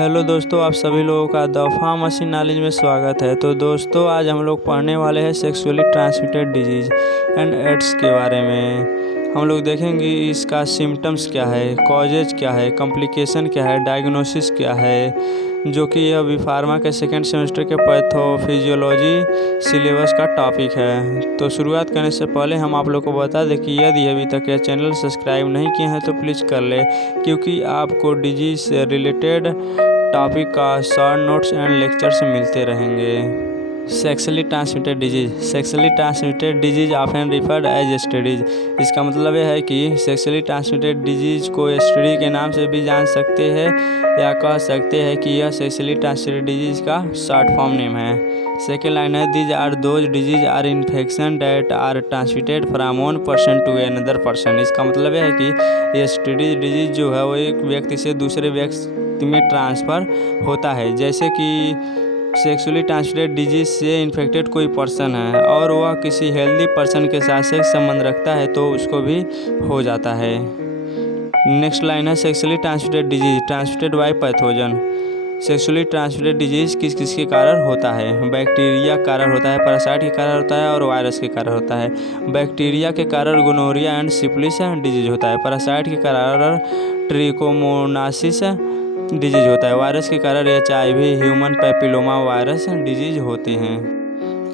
Hello दोस्तों, आप सभी लोगों का द फार्मेसी नॉलेज में स्वागत है। तो दोस्तों, आज हम लोग पढ़ने वाले हैं sexually transmitted disease and AIDS के बारे में। हम लोग देखेंगे इसका सिम्टम्स क्या है, कॉजेज क्या है, कॉम्प्लिकेशन क्या है, डायग्नोसिस क्या है, जो कि यह बी फार्मा के सेकेंड सेमेस्टर के पैथोफिजियोलॉजी सिलेबस का टॉपिक है। तो शुरुआत करने से पहले हम आप लोग को बता दें कि यदि अभी तक यह चैनल सब्सक्राइब नहीं किए हैं तो प्लीज़ कर ले, क्योंकि आपको डिजीज़ से रिलेटेड टॉपिक का शॉर्ट नोट्स एंड लेक्चर्स मिलते रहेंगे। Sexually transmitted disease often referred as STDs. इसका मतलब यह है कि सेक्सुअली ट्रांसमिटेड डिजीज को एसटीडी के नाम से भी जान सकते हैं, या कह सकते हैं कि यह सेक्सुअली ट्रांसमिटेड डिजीज का शॉर्ट फॉर्म नेम है। सेकेंड लाइन है, these are those disease are infection that are transmitted from one person to another person. इसका मतलब यह है कि एसटीडी डिजीज जो है वो एक व्यक्ति से दूसरे व्यक्ति में ट्रांसफ़र होता है। जैसे कि सेक्सुअली ट्रांसमिटेड डिजीज से इन्फेक्टेड कोई पर्सन है और वह किसी हेल्दी पर्सन के साथ सेक्स संबंध रखता है तो उसको भी हो जाता है। नेक्स्ट लाइन है, sexually transmitted disease transmitted by pathogen. Sexually transmitted disease किस किस के कारण होता है? बैक्टीरिया के कारण होता है, पैरासाइट के कारण होता है और वायरस के कारण होता है। बैक्टीरिया के कारण गोनोरिया एंड सिफिलिस डिजीज होता है। पैरासाइट के कारण ट्रिकोमोनासिस डिजीज होता है। वायरस के कारण HIV human papilloma virus disease होते हैं।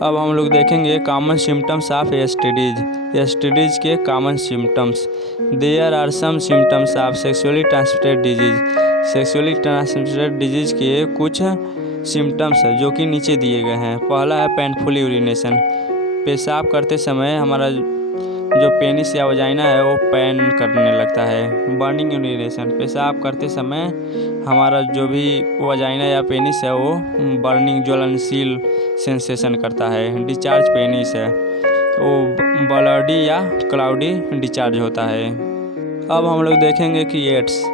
अब हम लोग देखेंगे कॉमन सिम्टम्स ऑफ एसटीडीज के common symptoms. There are some symptoms of sexually transmitted disease. Sexually transmitted disease के कुछ सिम्टम्स है जो कि नीचे दिए गए हैं। पहला है पेनफुल यूरिनेशन। पेशाब करते समय हमारा जो पेनिस या वजाइना है वो पेन करने लगता है। बर्निंग यूरिनेशन, पेशाब करते समय हमारा जो भी वजाइना या पेनिस है वो बर्निंग ज्वलनशील सेंसेशन करता है। डिस्चार्ज पेनिस है वो ब्लडी या क्लाउडी डिस्चार्ज होता है। अब हम लोग देखेंगे कि AIDS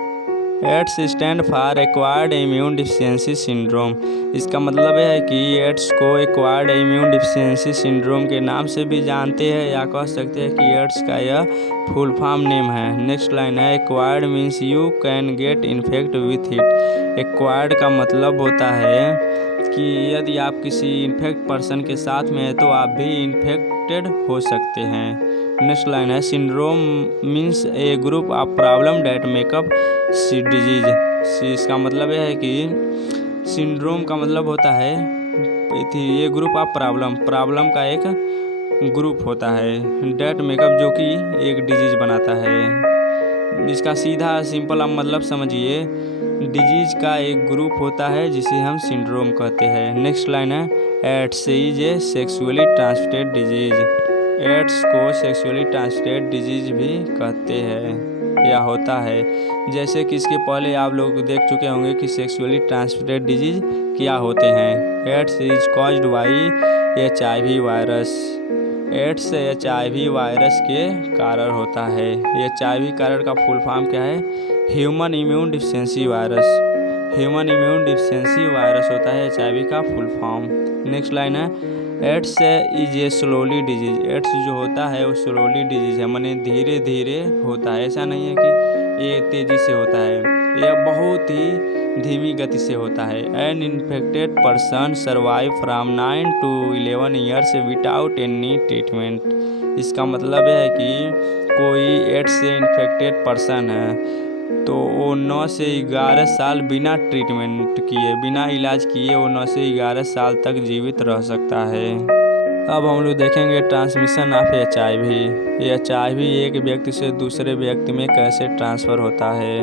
stand for acquired immune deficiency syndrome. इसका मतलब है कि एड्स को एक्वायर्ड इम्यून डिफिशियंसी सिंड्रोम के नाम से भी जानते हैं, या कह सकते हैं कि एड्स का यह फुल फॉर्म नेम है। नेक्स्ट लाइन है, acquired means you can get infect with it. Acquired का मतलब होता है कि यदि आप किसी इन्फेक्ट पर्सन के साथ में है तो आप भी इन्फेक्टेड हो सकते हैं। नेक्स्ट लाइन है, syndrome means A group of problem that makeup disease. इसका मतलब यह है कि सिंड्रोम का मतलब होता है ये ग्रुप ऑफ प्रॉब्लम का एक ग्रुप होता है। डैट मेकअप जो कि एक डिजीज बनाता है। इसका सीधा सिंपल आप मतलब समझिए, डिजीज का एक ग्रुप होता है जिसे हम सिंड्रोम कहते हैं। नेक्स्ट लाइन है, AIDS is a sexually transmitted disease. AIDS को सेक्सुअली ट्रांसमिटेड डिजीज भी कहते हैं या होता है। जैसे कि इसके पहले आप लोग देख चुके होंगे कि सेक्सुअली ट्रांसमिटेड डिजीज क्या होते हैं। AIDS is caused by HIV virus. AIDS HIV virus के कारण होता है। HIV कारण का फुल फॉर्म क्या है? Human immune deficiency virus. Human immune deficiency virus होता है HIV का फुल फॉर्म। नेक्स्ट लाइन है, AIDS is a slowly disease. AIDS जो होता है वो स्लोली डिजीज है, माने धीरे धीरे होता है। ऐसा नहीं है कि ये तेज़ी से होता है, यह बहुत ही धीमी गति से होता है। An infected person survive from 9 to 11 years without any treatment. इसका मतलब है कि कोई एड्स से इन्फेक्टेड पर्सन है तो वो 9 से 11 साल बिना ट्रीटमेंट किए, बिना इलाज किए वो 9 से 11 साल तक जीवित रह सकता है। अब हम लोग देखेंगे ट्रांसमिशन ऑफ HIV एक व्यक्ति से दूसरे व्यक्ति में कैसे ट्रांसफ़र होता है।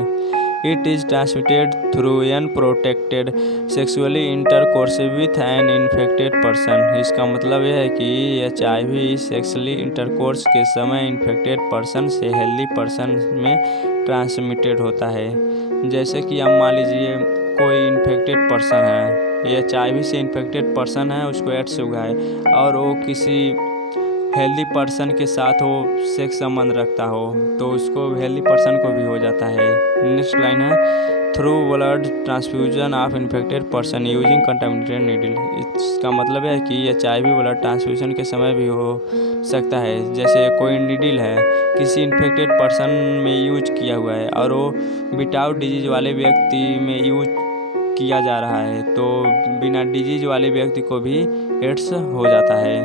It is transmitted through an protected sexually intercourse with an infected person. इसका मतलब यह है कि HIV सेक्सुअली इंटरकोर्स के समय इन्फेक्टेड पर्सन से हेल्दी पर्सन में ट्रांसमिटेड होता है। जैसे कि आप मान लीजिए कोई इन्फेक्टेड पर्सन है, HIV से इन्फेक्टेड पर्सन है, उसको एड्स हुआ है और वो किसी हेल्दी पर्सन के साथ वो सेक्स संबंध रखता हो तो उसको हेल्दी पर्सन को भी हो जाता है। नेक्स्ट लाइन है, through blood transfusion of infected person using contaminated needle. इसका मतलब है कि HIV ब्लड ट्रांसफ्यूजन के समय भी हो सकता है। जैसे कोई नीडल है किसी इन्फेक्टेड पर्सन में यूज किया हुआ है और वो विदाउट डिजीज वाले व्यक्ति में यूज किया जा रहा है, तो बिना डिजीज वाले व्यक्ति को भी एड्स हो जाता है।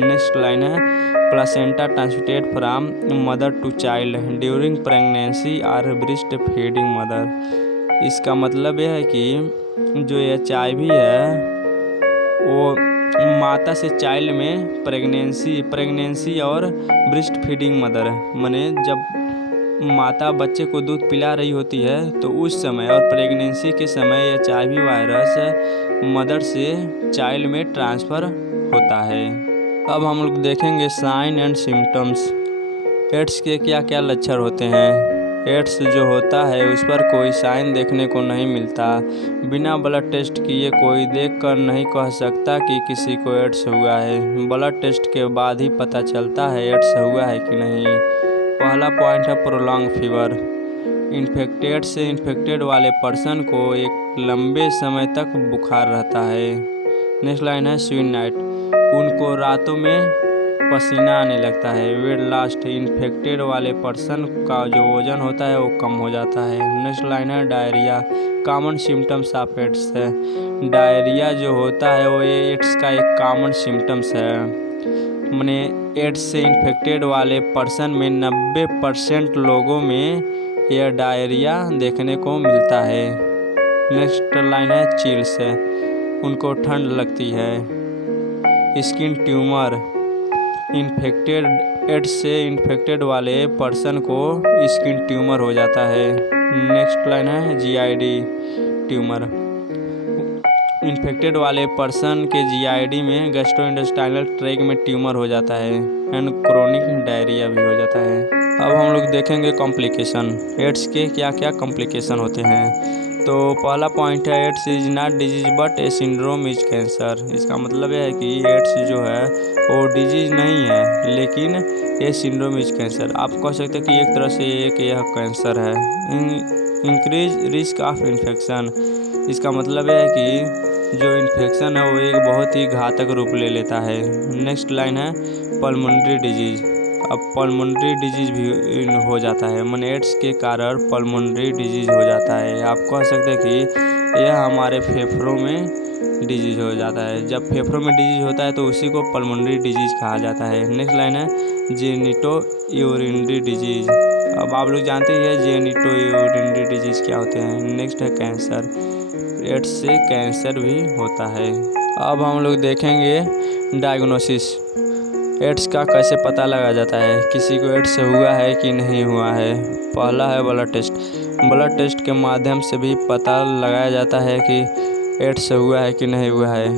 नेक्स्ट लाइन है placenta transmitted from mother to child during pregnancy or breast feeding mother. इसका मतलब यह है कि जो HIV है वो माता से चाइल्ड में प्रेगनेंसी और ब्रेस्ट फीडिंग मदर माने जब माता बच्चे को दूध पिला रही होती है तो उस समय और प्रेगनेंसी के समय HIV वायरस मदर से चाइल्ड में ट्रांसफ़र होता है। अब हम लोग देखेंगे साइन एंड सिम्टम्स। एड्स के क्या क्या लक्षण होते हैं। एड्स जो होता है उस पर कोई साइन देखने को नहीं मिलता। बिना ब्लड टेस्ट किए कोई देखकर नहीं कह सकता कि किसी को एड्स हुआ है। ब्लड टेस्ट के बाद ही पता चलता है एड्स हुआ है कि नहीं। पहला पॉइंट है प्रोलॉन्ग फीवर। इन्फेक्टेड से इन्फेक्टेड वाले पर्सन को एक लंबे समय तक बुखार रहता है। नेक्स्ट लाइन है स्विन नाइट। उनको रातों में पसीना आने लगता है। Weight last. इन्फेक्टेड वाले पर्सन का जो वजन होता है वो कम हो जाता है। नेक्स्ट लाइन है diarrhoea. Common symptoms of AIDS है। डायरिया जो होता है वो ये एड्स का एक कॉमन सिम्टम्स है। माने एड्स से इन्फेक्टेड वाले पर्सन में 90% लोगों में यह डायरिया देखने को मिलता है। नेक्स्ट लाइन है चिल्स है। उनको ठंड लगती है। Skin tumour. इन्फेक्टेड एड्स से इन्फेक्टेड वाले पर्सन को स्किन ट्यूमर हो जाता है। नेक्स्ट लाइन है GID ट्यूमर। इन्फेक्टेड वाले पर्सन के GID में गैस्ट्रोइंटेस्टाइनल ट्रैक्ट में ट्यूमर हो जाता है एंड क्रोनिक डायरिया भी हो जाता है। अब हम लोग देखेंगे कॉम्प्लिकेशन। एड्स के क्या क्या कॉम्प्लिकेशन होते हैं। तो पहला पॉइंट है AIDS is not disease but a syndrome is cancer. इसका मतलब यह है कि एड्स जो है वो डिजीज नहीं है लेकिन ये सिंड्रोम इज कैंसर। आप कह सकते हैं कि एक तरह से यह कैंसर है। Increase risk of infection. इसका मतलब यह है कि जो इन्फेक्शन है वो एक बहुत ही घातक रूप ले लेता है। नेक्स्ट लाइन है पल्मोनरी डिजीज। अब पल्मोनरी डिजीज भी हो जाता है। माने एड्स के कारण पल्मोनरी डिजीज हो जाता है। आप कह सकते हैं कि यह हमारे फेफड़ों में डिजीज हो जाता है। जब फेफड़ों में डिजीज होता है तो उसी को पल्मोनरी डिजीज कहा जाता है। नेक्स्ट लाइन है जेनिटो यूरिनरी डिजीज। अब आप लोग जानते हैं जेनिटो यूरिनरी डिजीज क्या होते हैं। नेक्स्ट है कैंसर। एड्स से कैंसर भी होता है। अब हम लोग देखेंगे डायग्नोसिस। एड्स का कैसे पता लगा जाता है, किसी को एड्स हुआ है कि नहीं हुआ है। पहला है ब्लड टेस्ट। ब्लड टेस्ट के माध्यम से भी पता लगाया जाता है कि एड्स हुआ है कि नहीं हुआ है।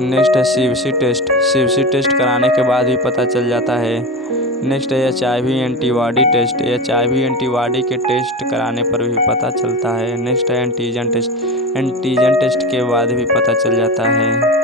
नेक्स्ट है CBC टेस्ट। CBC टेस्ट कराने के बाद भी पता चल जाता है। नेक्स्ट है HIV antibody test. HIV antibody के टेस्ट कराने पर भी पता चलता है। नेक्स्ट है एंटीजन टेस्ट। एंटीजन टेस्ट के बाद भी पता चल जाता है।